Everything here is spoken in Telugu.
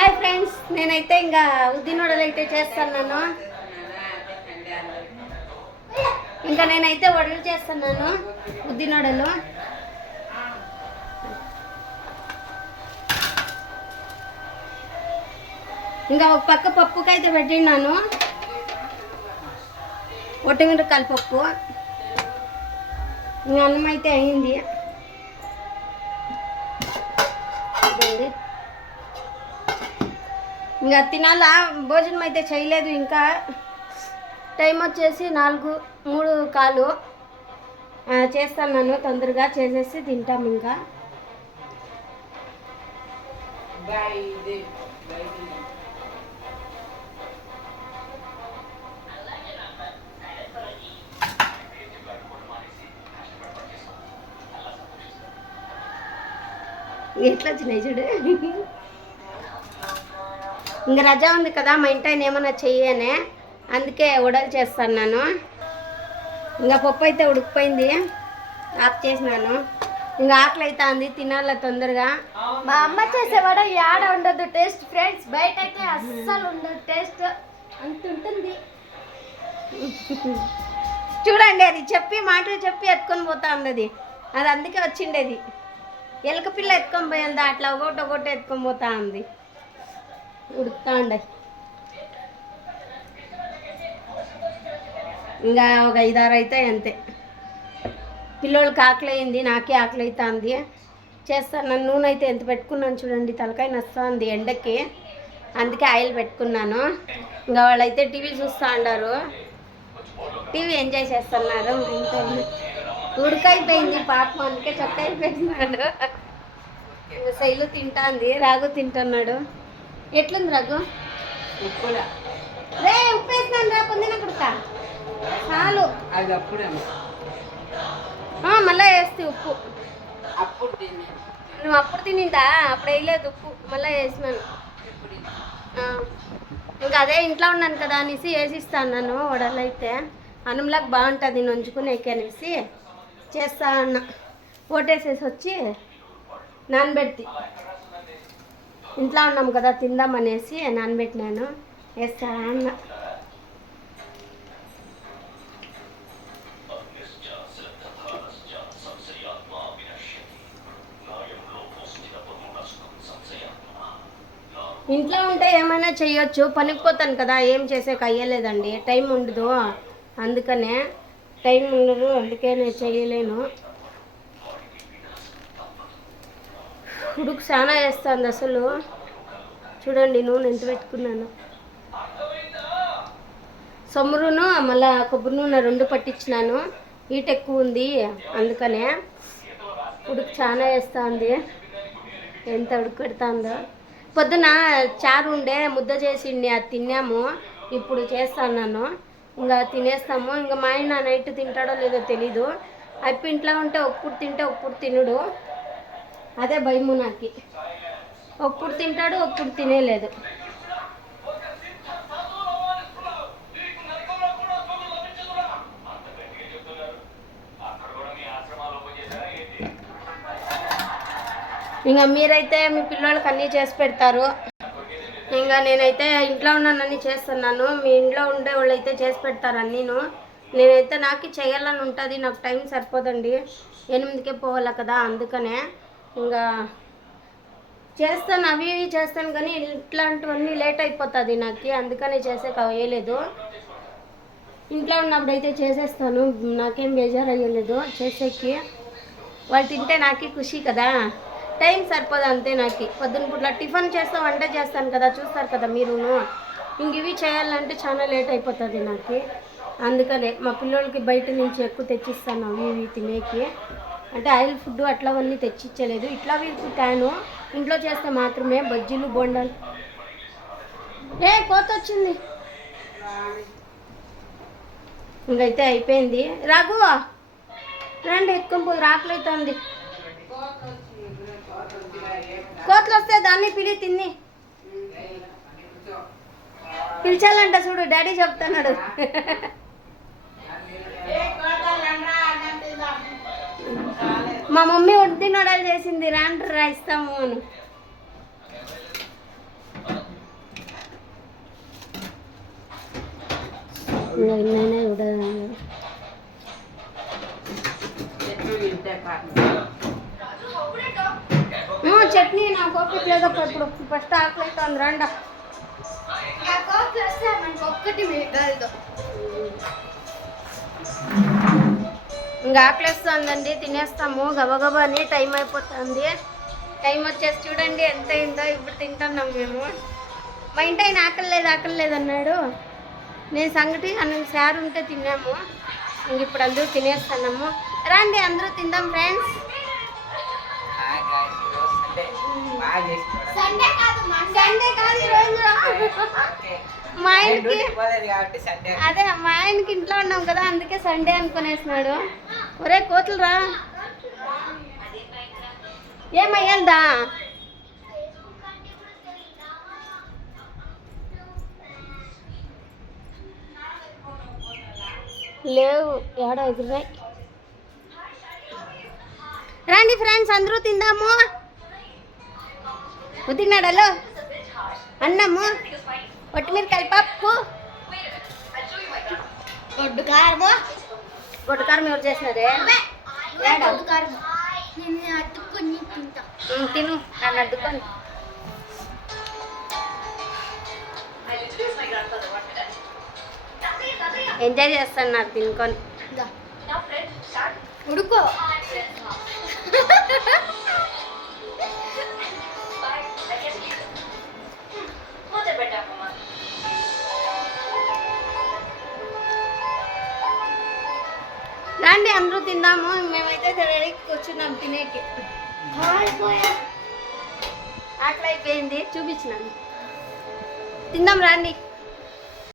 హాయ్ ఫ్రెండ్స్ నేనైతే ఇంకా ఉద్దినోడలు అయితే చేస్తున్నాను. ఇంకా నేనైతే వడలు చేస్తున్నాను ఉద్దినోడలు ఇంకా ఒక పక్క పప్పుకైతే పెట్టినాను ఒట్టిమిరకాయల పప్పు. ఇంకా అన్నం అయితే అయింది. ఇంకా తినాలా? భోజనం అయితే చేయలేదు ఇంకా. టైం వచ్చేసి నాలుగు మూడు కాలు. చేస్తాను నన్ను తొందరగా చేసేసి తింటాం ఇంకా. ఎట్లా వచ్చినాయి చూడు? ఇంకా రజా ఉంది కదా మా ఇంటి ఆయన ఏమన్నా చెయ్యనే. అందుకే ఉడలు చేస్తున్నాను ఇంకా పప్పు అయితే ఉడికిపోయింది. ఆఫ్ చేసినాను. ఇంకా ఆకలి అవుతుంది తినాల తొందరగా. మా అమ్మ చేసేవాడు యాడ ఉండదు. టేస్ట్ ఫ్రెండ్స్ బయట అయితే అస్సలు ఉండదు. టేస్ట్ అంత ఉంటుంది. చూడండి అది చెప్పి మాటలు చెప్పి ఎత్తుకొని పోతా ఉన్నది అది అందుకే వచ్చిండేది. ఎలక పిల్ల ఎత్తుకొని పోయింది అట్లా ఒకటి ఒకటి ఎత్తుకొని పోతా ఉంది ఉడుకుతా ఉండే ఇంకా ఒక ఐదారు అయితే అంతే. పిల్లోళ్ళకి ఆకలి అయింది నాకే ఆకలి అవుతుంది చేస్తాను నన్ను నూనె అయితే ఎంత పెట్టుకున్నాను చూడండి తలకాయ నస్తుంది ఎండకి. అందుకే ఆయిల్ పెట్టుకున్నాను. ఇంకా వాళ్ళైతే టీవీ చూస్తూ ఉండారు టీవీ ఎంజాయ్ చేస్తున్నారు. ఉడకైపోయింది పాపం అందుకే చొక్క అయిపోయినాడు ఇంకా శైలు తింటాంది రాగు తింటున్నాడు. ఎట్లుంది రఘు? రే ఉప్పు వేసినాను రా పొందిన కుడక చాలు. మళ్ళా వేస్తే ఉప్పు. అప్పుడు తిని. నువ్వు అప్పుడు తినిందా? అప్పుడు వేయలేదు ఉప్పు. మళ్ళీ వేసినాను. ఇంకా అదే ఇంట్లో ఉన్నాను కదా అనేసి వేసిస్తాను నన్ను వడలు అయితే అన్నంలాగా బాగుంటుంది నంచుకునేకి అనేసి చేస్తా అన్న. ఓటేసేసి వచ్చి నానబెట్టి ఇంట్లో ఉన్నాం కదా తిందామనేసి నానబెట్టినాను. వేస్తా అన్న. ఇంట్లో ఉంటే ఏమైనా చేయొచ్చు. పనికి పోతాను కదా ఏం చేసేకి అయ్యలేదండి టైం ఉండదు. అందుకనే టైం ఉండదు అందుకే నేను చేయలేను. ఉడుకు చాలా వేస్తుంది అసలు. చూడండి నూనె ఎంత పెట్టుకున్నాను. సొమ్మురును మళ్ళా కొబ్బరి నూనె రెండు పట్టించినాను. హీట్ ఎక్కువ ఉంది అందుకనే ఉడుకు చాలా వేస్తుంది. ఎంత ఉడుకు పెడుతుందో పొద్దున చారు ఉండే ముద్ద చేసిండి అది తిన్నాము. ఇప్పుడు చేస్తాను ఇంకా తినేస్తాము. ఇంకా మా ఆయన నైట్ తింటాడో లేదో తెలీదు. అప్పు ఇంట్లో ఉంటే ఒప్పుడు తింటే ఒప్పుడు తినడు. అదే భయము నాకు. ఒప్పుడు తింటాడు ఒప్పుడు తినేలేదు. ఇంకా మీరైతే మీ పిల్లలకి అన్నీ చేసి పెడతారు. ఇంకా నేనైతే ఇంట్లో ఉన్నానని చేస్తున్నాను. మీ ఇంట్లో ఉండే వాళ్ళు అయితే చేసి పెడతారు అన్నీను. నేనైతే నాకు చేయాలని ఉంటుంది నాకు టైం సరిపోదండి. ఎనిమిదికే పోవాలి కదా అందుకనే ఇంకా చేస్తాను అవి ఇవి చేస్తాను కానీ ఇట్లాంటివన్నీ లేట్ అయిపోతుంది నాకు. అందుకనే చేసే వేయలేదు ఇంట్లో ఉన్నప్పుడు అయితే చేసేస్తాను. నాకేం బేజారు అయ్యలేదు చేసేకి. వాళ్ళు తింటే నాకే ఖుషి కదా. టైం సరిపోదు అంతే నాకు. పొద్దున పూట్ల టిఫిన్ చేస్తా వంట చేస్తాను కదా. చూస్తారు కదా మీరును. ఇంక ఇవి చేయాలంటే చాలా లేట్ అయిపోతుంది నాకు. అందుకనే మా పిల్లలకి బయట నుంచి ఎక్కువ తెచ్చిస్తాను అవి ఇవి తినేకి. అంటే ఆయిల్ ఫుడ్ అట్లావన్నీ తెచ్చిచ్చలేదు. ఇట్లా వీరికి తాను ఇంట్లో చేస్తే మాత్రమే బజ్జీలు బొండాలు. ఏ కోత వచ్చింది ఇంకైతే అయిపోయింది. రాఘు రండి ఎత్తుకొని పోయి రాకలైతుంది. కోతలు వస్తే దాన్ని పిలి తిన్ని. పిలిచాలంట చూడు డాడీ చెప్తున్నాడు. మా మమ్మీ ఉడ్డి నొడలు చేసింది రాండి రా ఇస్తాము అని. చట్నీ నాకు ఓపిక లేదు ఇప్పుడు ఫస్ట్ ఆకలి అవుతుంది రండా. ఒక్కటి ఇంకా ఆకలిస్తుందండి తినేస్తాము. గబగబా అని టైం అయిపోతుంది. టైం వచ్చేసి చూడండి ఎంత అయిందో ఇప్పుడు తింటున్నాం మేము. మా ఇంటి ఆయన ఆకలి లేదు ఆకలి లేదు అన్నాడు. నేను సంగటి అన్న సార్ ఉంటే తిన్నాము. ఇంక ఇప్పుడు అందరూ తినేస్తున్నాము. రండి అందరూ తిందాం ఫ్రెండ్స్. సండే కాదు మండే సండే కాదు ఈరోజు మా ఆయనకి పోలేదు కాబట్టి సండే అదే మా ఆయనకి ఇంట్లో ఉన్నాం కదా అందుకే సండే అనుకునేసినాడు. ఒరే కోతులు రా. ఏమయ్యేదా లేవు ఏడో ఎదురున్నాయి రండి ఫ్రెండ్స్ అందరూ తిందాము. ఉతికినాడలో అన్నము ఒట్టిమిరకాయ పప్పు. గొడ్డు కారము. ఎవరు? గొడ్డు కారం నేను అతుక్కుని తింటా. తిను నన్ను అడ్డుకొని. ఎంజాయ్ చేస్తున్నారు తినుకొని. దా. ఉడుకో. రండి అందరూ తిందాము. మేమైతే రెడీ కూర్చున్నాం తినేకి. ఆకలి అయిపోయింది చూపించినాను. తిందాం రండి.